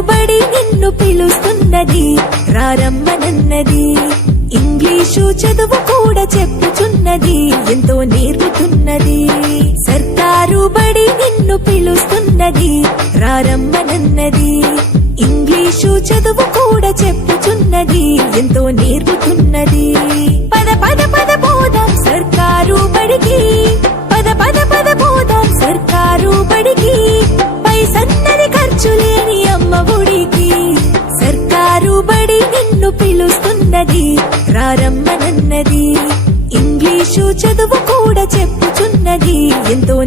బడి నిన్ను పిలుస్తున్నది రారమ్మనన్నది. ఇంగ్లీషు చదువు కూడా చెప్పుచున్నది ఎంతో నేర్పుతున్నది. సర్కారు బడి నిన్ను పిలుస్తున్నది రారమ్మనన్నది. ఇంగ్లీషు చదువు కూడా చెప్పుచున్నది ఎంతో నేర్పుతున్నది. పద పద పద పోదాం సర్కారు బడికి, పద పద పద పోదాం సర్కారు బడికి. పైసన్నది ఖర్చు లేని అమ్మ ఒడికి. సర్కారు బడి నిన్ను పిలుస్తున్నది రారమ్మనన్నది. ఇంగ్లీషు చదువు కూడా చెప్పుచున్నది ఎంతో